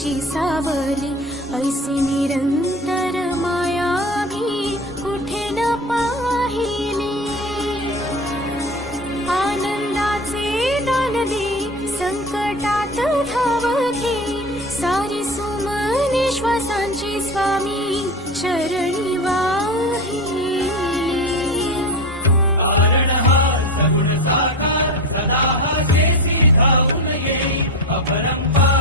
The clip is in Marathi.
स्वामीची सावली, ऐसी निरंतर माया मी कुठे न पाहिली. आनंदाचे दान दे, संकटात धाव घे, सारी सुमने श्वासांची स्वामी चरणी वाहिली. अपरंपार